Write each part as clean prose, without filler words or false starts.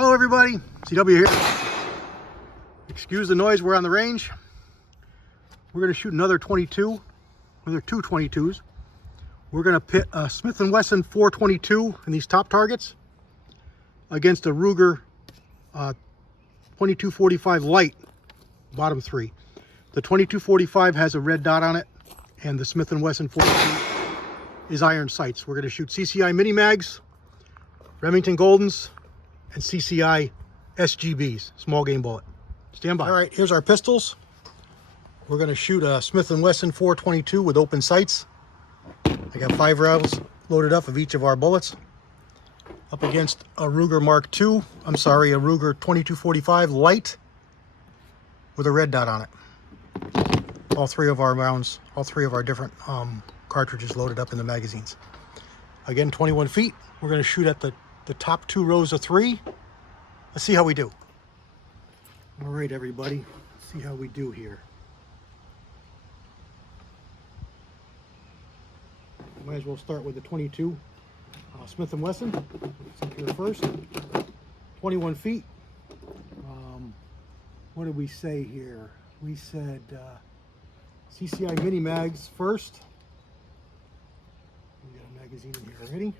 Hello everybody, CW here. Excuse the noise, we're on the range. We're going to shoot another 22, another two 22s. We're going to pit a Smith & Wesson 422 in these top targets against a Ruger 2245 Light, bottom three. The 2245 has a red dot on it, and the Smith & Wesson 422 is iron sights. We're going to shoot CCI mini mags, Remington Goldens, and CCI SGBs, small game bullet. Stand by. All right, here's our pistols. We're going to shoot a Smith & Wesson 422 with open sights. I got 5 rounds loaded up of each of our bullets. Up against a Ruger Mark II, a Ruger 2245 Light with a red dot on it. All three of our rounds, all three of our different cartridges loaded up in the magazines. Again, 21 feet. We're going to shoot at the top 2 rows of 3. Let's see how we do. All right, everybody. Let's see how we do here. Might as well start with the 22 Smith & Wesson. It's up here first. 21 feet. What did we say here? We said CCI mini mags first. We got a magazine in here already.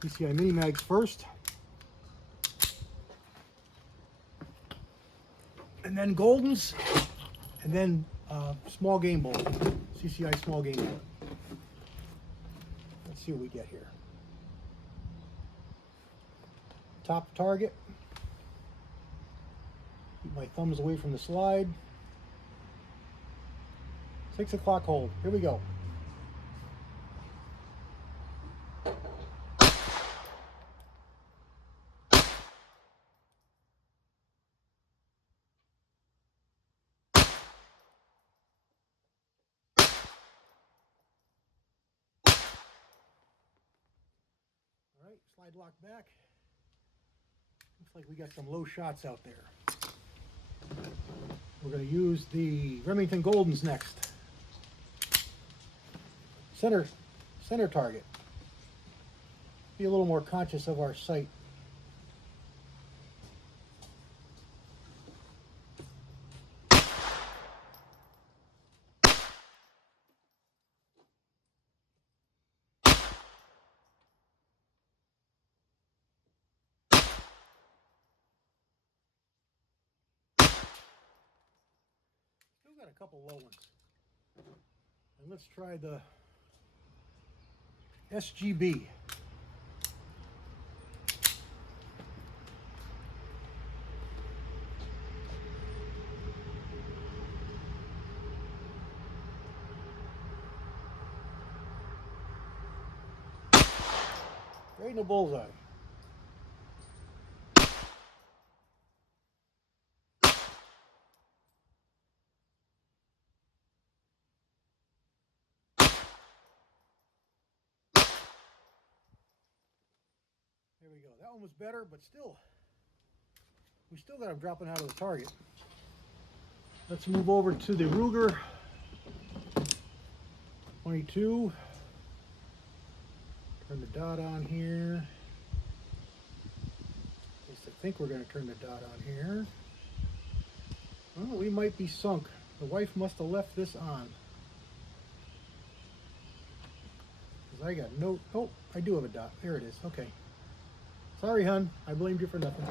CCI mini mags first. And then Goldens. And then small game bullet. CCI small game bullet. Let's see what we get here. Top target. Keep my thumbs away from the slide. 6 o'clock hold. Here we go. All right, slide lock back. Looks like we got some low shots out there. We're going to use the Remington Goldens next. Center target. Be a little more conscious of our sight. Got a couple low ones. And let's try the SGB. Right in the bullseye. There we go. That one was better, but still, we still got him dropping out of the target. Let's move over to the Ruger 22. Turn the dot on here. At least I think we're going to turn the dot on here. Well, we might be sunk. The wife must have left this on. Because I got no... Oh, I do have a dot. There it is. Okay. Sorry, hun. I blamed you for nothing.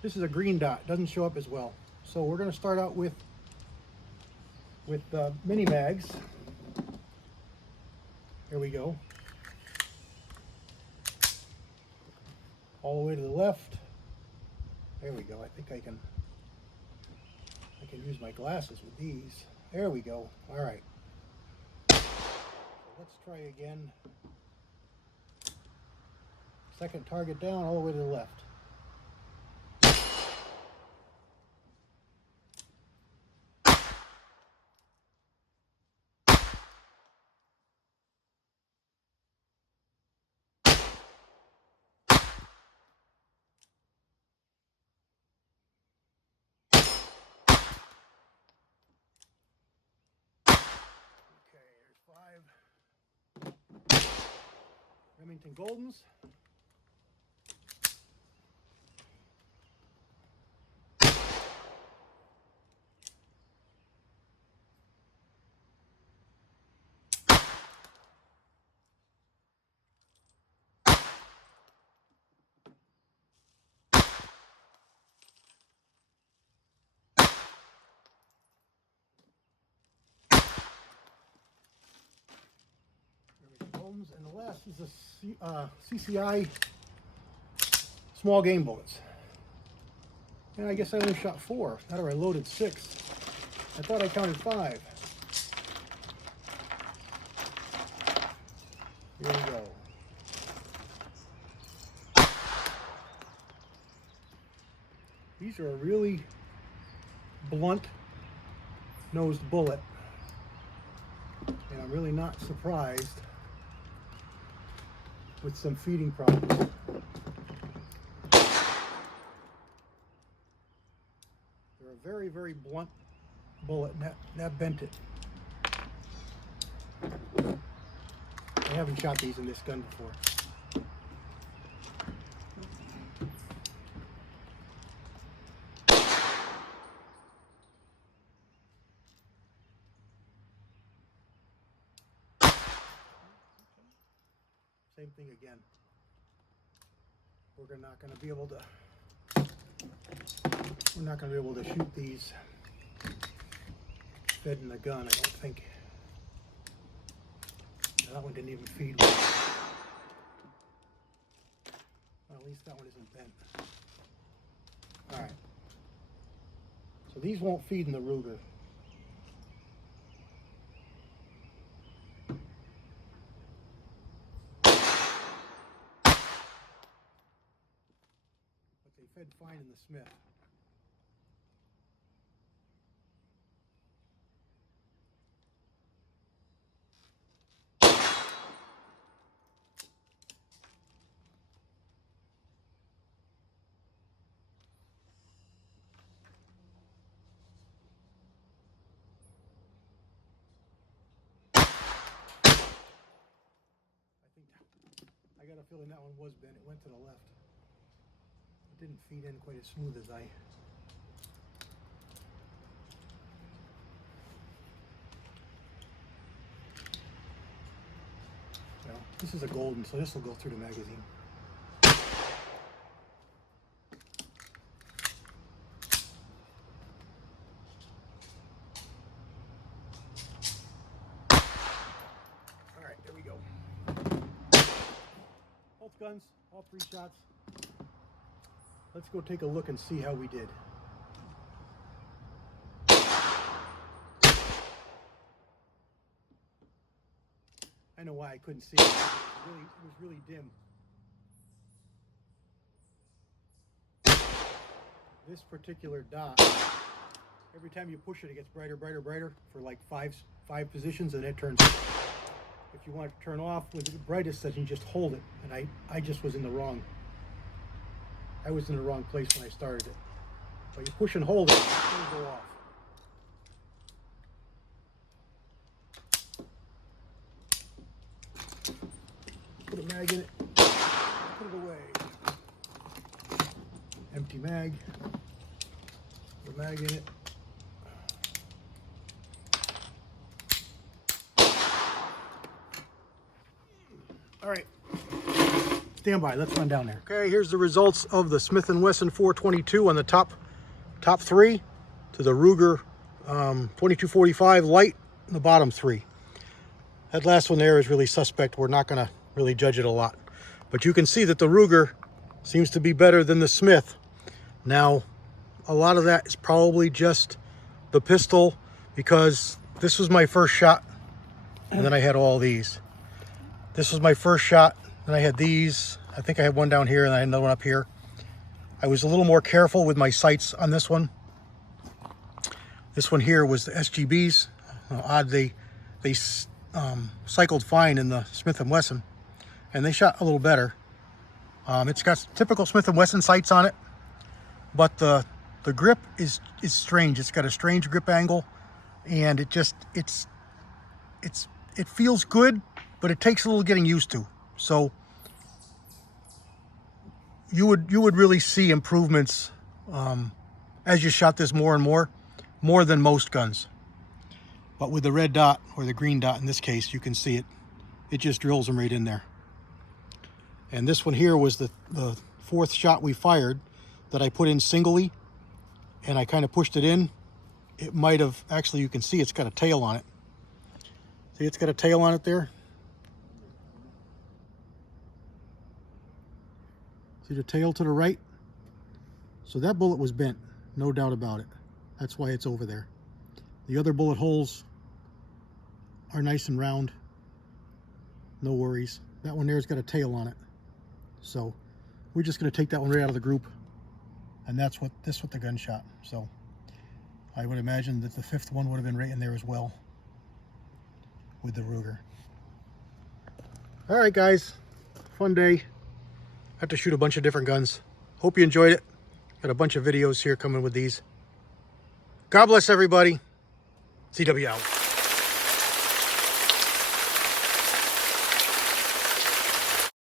This is a green dot. Doesn't show up as well. So we're going to start out with mini mags. Here we go. All the way to the left. There we go. I think I can use my glasses with these. There we go. All right. So let's try again. Second target down, all the way to the left. Okay, there's 5. Remington Goldens. This is a CCI small game bullets. And I guess I only shot 4. Not or I loaded 6. I thought I counted 5. Here we go. These are a really blunt nosed bullet. And I'm really not surprised with some feeding problems. They're a very, very blunt bullet, and that bent it. I haven't shot these in this gun before. Same thing again. We're not going to be able to shoot these fed in the gun, I don't think. That one didn't even feed well. Well, at least that one isn't bent. Alright. So these won't feed in the Ruger. Fed fine in the Smith. I got a feeling that one was bent. It went to the left. It didn't feed in quite as smooth as I. Well, this is a Golden, so this will go through the magazine. All right, there we go. Both guns, all 3 shots. Let's go take a look and see how we did. I know why I couldn't see it. It was really dim. This particular dot, every time you push it, it gets brighter, brighter, brighter for like five positions, and it turns off. If you want it to turn off with the brightest setting, you just hold it. And I just was in the wrong. I was in the wrong place when I started it. But you push and hold it, it'll go off. Put a mag in it, put it away. Empty mag, put a mag in it. All right. Stand by, let's run down there. Okay, here's the results of the Smith & Wesson 422 on the top 3 to the Ruger 2245 light on the bottom 3. That last one there is really suspect. We're not going to really judge it a lot. But you can see that the Ruger seems to be better than the Smith. Now, a lot of that is probably just the pistol, because this was my first shot, and then I had all these. This was my first shot. Then I had these. I think I had one down here and I had another one up here. I was a little more careful with my sights on this one. This one here was the SGBs. Odd, they cycled fine in the Smith & Wesson, and they shot a little better. It's got typical Smith & Wesson sights on it, but the grip is strange. It's got a strange grip angle, and it feels good, but it takes a little getting used to. So you would really see improvements as you shot this more and more than most guns. But with the red dot, or the green dot in this case, you can see it. It just drills them right in there. And this one here was the 4th shot we fired that I put in singly, and I kind of pushed it in. It might have, actually you can see it's got a tail on it. See, it's got a tail on it there. See the tail to the right? So that bullet was bent, no doubt about it. That's why it's over there. The other bullet holes are nice and round. No worries. That one there's got a tail on it. So we're just going to take that one right out of the group. And that's what the gun shot. So I would imagine that the fifth one would have been right in there as well with the Ruger. All right, guys. Fun day. Have to shoot a bunch of different guns. Hope you enjoyed it. Got a bunch of videos here coming with these. God bless everybody. CW out.